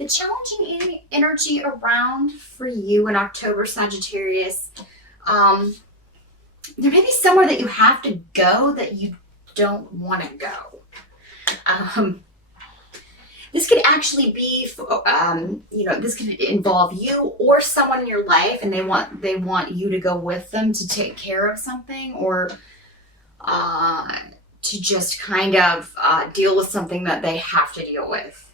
The challenging energy around for you in October, Sagittarius, there may be somewhere that you have to go that you don't want to go. This could actually be, this could involve you or someone in your life, and they want you to go with them to take care of something, or to just kind of deal with something that they have to deal with.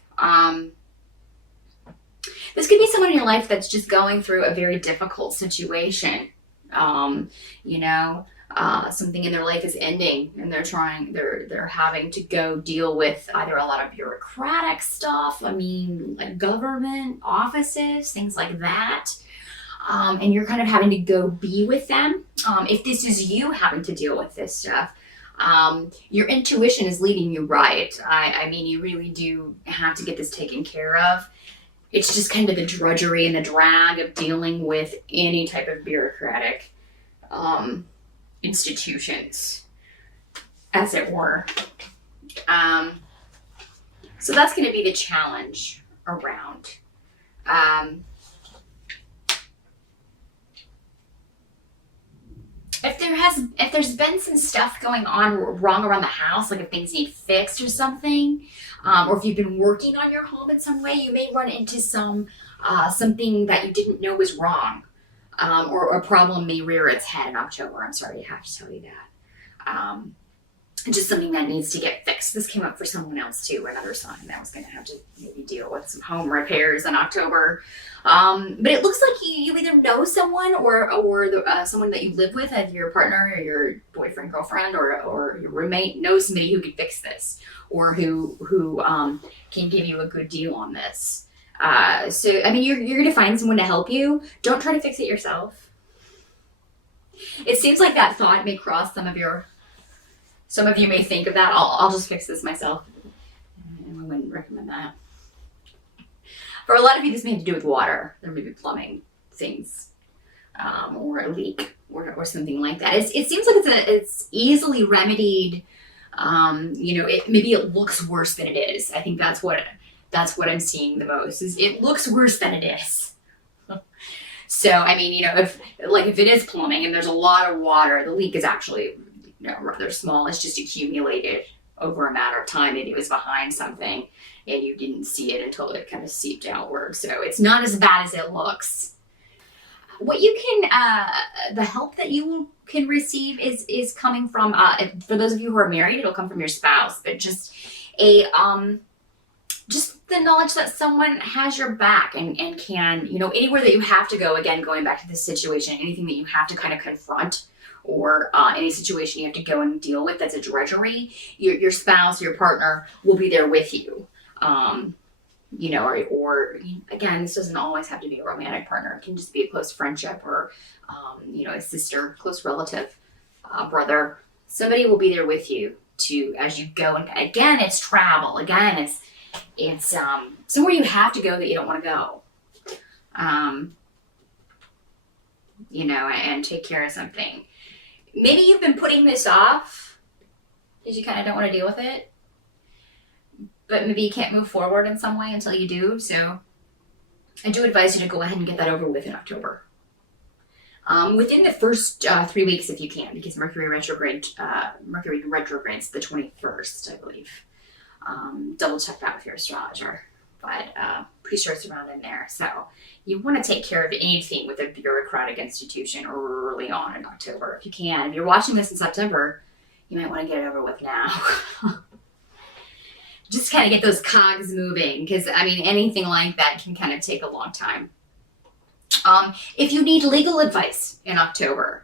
This could be someone in your life that's just going through a very difficult situation. Something in their life is ending, and they're having to go deal with either a lot of bureaucratic stuff, like government offices, things like that. And you're kind of having to go be with them. If this is you having to deal with this stuff, your intuition is leading you right. You really do have to get this taken care of. It's just kind of the drudgery and the drag of dealing with any type of bureaucratic institutions, as it were. So that's going to be the challenge around. If there's been some stuff going on wrong around the house, like if things need fixed or something, or if you've been working on your home in some way, you may run into something that you didn't know was wrong, or a problem may rear its head in October. I'm sorry to have to tell you that. Just something that needs to get fixed. This came up for someone else too, another sign that was going to have to maybe deal with some home repairs in October. But it looks like you either know someone or someone that you live with, as your partner or your boyfriend, girlfriend, or your roommate knows somebody who could fix this, or who can give you a good deal on this. You're going to find someone to help you. Don't try to fix it yourself. It seems like that thought may cross some of you may think of that. I'll just fix this myself. And I wouldn't recommend that. For a lot of you, this may have to do with water. There may be plumbing things, or a leak, or something like that. It seems like it's easily remedied. Maybe it looks worse than it is. I think that's what I'm seeing the most. Is it looks worse than it is. So if it is plumbing and there's a lot of water, the leak is actually rather small. It's just accumulated over a matter of time. Maybe it was behind something and you didn't see it until it kind of seeped outward. So it's not as bad as it looks. What you can, the help that you can receive is coming from, for those of you who are married, it'll come from your spouse, but just just the knowledge that someone has your back and can, anywhere that you have to go, again, going back to this situation, anything that you have to kind of confront, or any situation you have to go and deal with that's a drudgery, your spouse, your partner will be there with you. Or again, this doesn't always have to be a romantic partner. It can just be a close friendship, or, a sister, close relative, brother. Somebody will be there with you as you go. And again, it's travel. Again, it's somewhere you have to go that you don't want to go. And take care of something. Maybe you've been putting this off because you kind of don't want to deal with it, but maybe you can't move forward in some way until you do. So I do advise you to go ahead and get that over with in October. Within the first 3 weeks, if you can, because Mercury retrogrades the 21st, I believe. Double check that with your astrologer, but pretty sure it's around in there. So you want to take care of anything with a bureaucratic institution early on in October, if you can. If you're watching this in September, you might want to get it over with now. Just kind of get those cogs moving, because anything like that can kind of take a long time. If you need legal advice in October,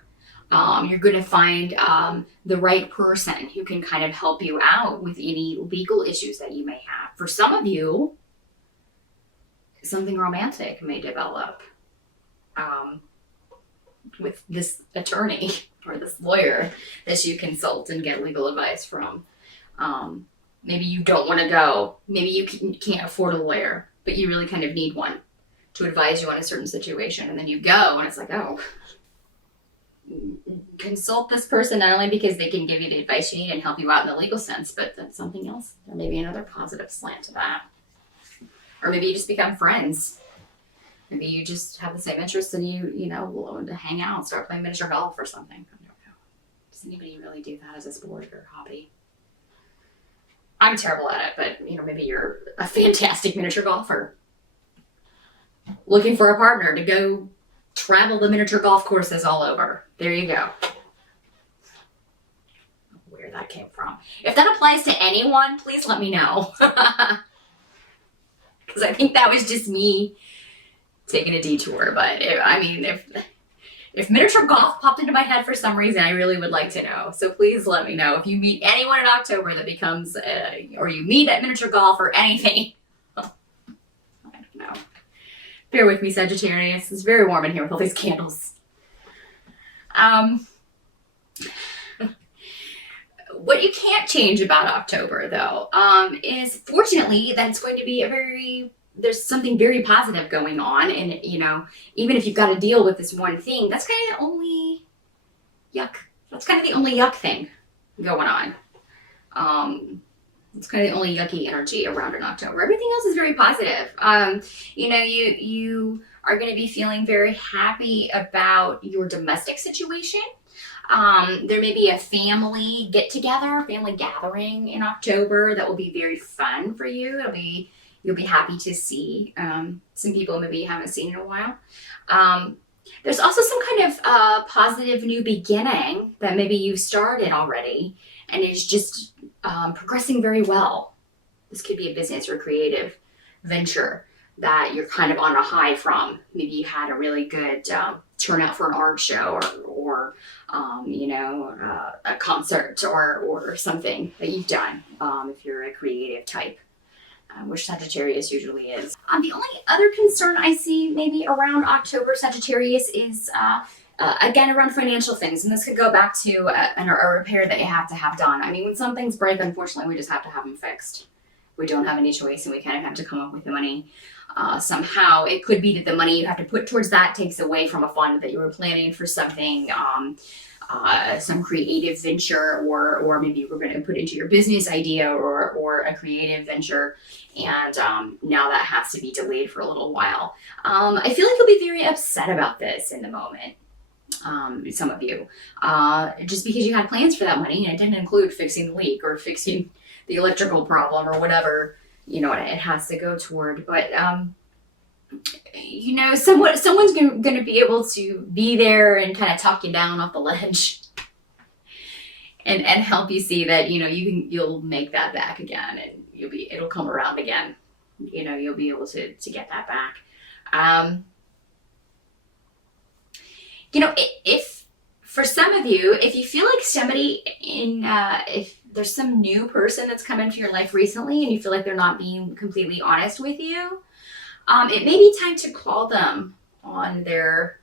you're going to find the right person who can kind of help you out with any legal issues that you may have. For some of you, something romantic may develop with this attorney or this lawyer that you consult and get legal advice from. Maybe you don't want to go. Maybe you can't afford a lawyer, but you really kind of need one to advise you on a certain situation. And then you go and it's like, oh, consult this person, not only because they can give you the advice you need and help you out in the legal sense, but that's something else. There may be another positive slant to that. Or maybe you just become friends. Maybe you just have the same interests and you know, willing to hang out and start playing miniature golf or something. I don't know. Does anybody really do that as a sport or hobby? I'm terrible at it, but you know, maybe you're a fantastic miniature golfer. Looking for a partner to go travel the miniature golf courses all over. There you go. Where that came from. If that applies to anyone, please let me know. Because I think that was just me taking a detour. But if miniature golf popped into my head for some reason, I really would like to know. So please let me know if you meet anyone in October that becomes, or you meet at miniature golf or anything. I don't know. Bear with me, Sagittarius. It's very warm in here with all these candles. What you can't change about October, though, is fortunately that it's going to be there's something very positive going on. And, you know, even if you've got to deal with this one thing, that's kind of the only yuck thing going on. It's kind of the only yucky energy around in October. Everything else is very positive. You know, you are going to be feeling very happy about your domestic situation. There may be a family get-together, family gathering in October that will be very fun for you. You'll be happy to see some people maybe you haven't seen in a while. There's also some kind of positive new beginning that maybe you started already and is just progressing very well. This could be a business or creative venture that you're kind of on a high from. Maybe you had a really good turnout for an art show or you know, a concert or something that you've done if you're a creative type. Which Sagittarius usually is. The only other concern I see maybe around October Sagittarius is, again, around financial things. And this could go back to a repair that you have to have done. I mean, when some things break, unfortunately, we just have to have them fixed. We don't have any choice, and we kind of have to come up with the money somehow. It could be that the money you have to put towards that takes away from a fund that you were planning for something, some creative venture, or maybe you were going to put into your business idea or a creative venture, and now that has to be delayed for a little while. I feel like you'll be very upset about this in the moment. Some of you, just because you had plans for that money and it didn't include fixing the leak or fixing the electrical problem or whatever, you know, it has to go toward. But you know, someone's going to be able to be there and kind of talk you down off the ledge and help you see that, you know, you'll make that back again, and it'll come around again. You know, you'll be able to get that back. You know, if for some of you, if you feel like somebody if there's some new person that's come into your life recently and you feel like they're not being completely honest with you, it may be time to call them on their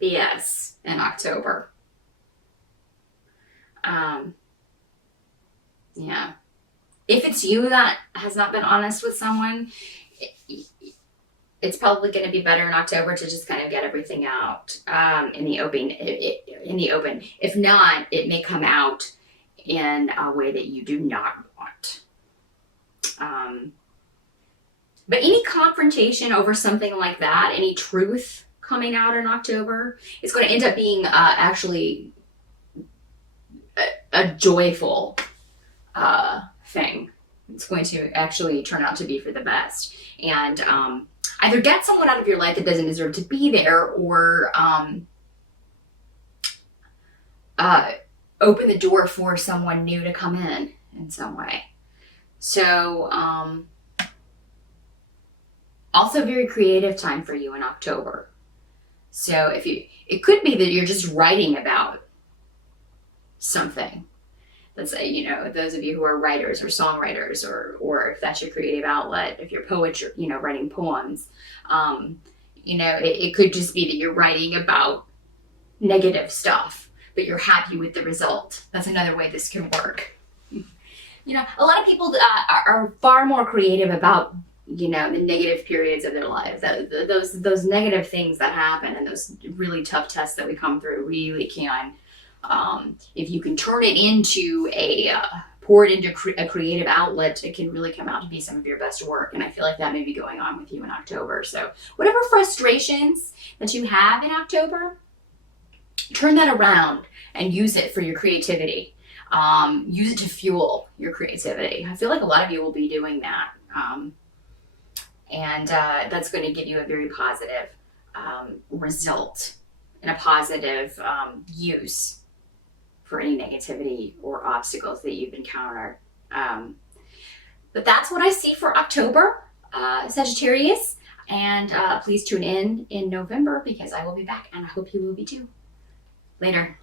BS in October. Yeah. If it's you that has not been honest with someone, it's probably going to be better in October to just kind of get everything out in the open. If not, it may come out in a way that you do not want. But any confrontation over something like that, any truth coming out in October, it's going to end up being actually a joyful thing. It's going to actually turn out to be for the best. And either get someone out of your life that doesn't deserve to be there, or open the door for someone new to come in some way. So, also very creative time for you in October. So it could be that you're just writing about something. Let's say, you know, those of you who are writers or songwriters, or if that's your creative outlet, if you're poetry, you know, writing poems, you know, it could just be that you're writing about negative stuff, but you're happy with the result. That's another way this can work. You know, a lot of people are far more creative about, you know, the negative periods of their lives. Those negative things that happen and those really tough tests that we come through really can, if you can turn it into a pour it into a creative outlet, it can really come out to be some of your best work. And I feel like that may be going on with you in October. So whatever frustrations that you have in October, turn that around and use it for your creativity. Use it to fuel your creativity. I feel like a lot of you will be doing that. And that's going to give you a very positive result and a positive use for any negativity or obstacles that you've encountered. But that's what I see for October, Sagittarius. And please tune in November, because I will be back, and I hope you will be too. Later.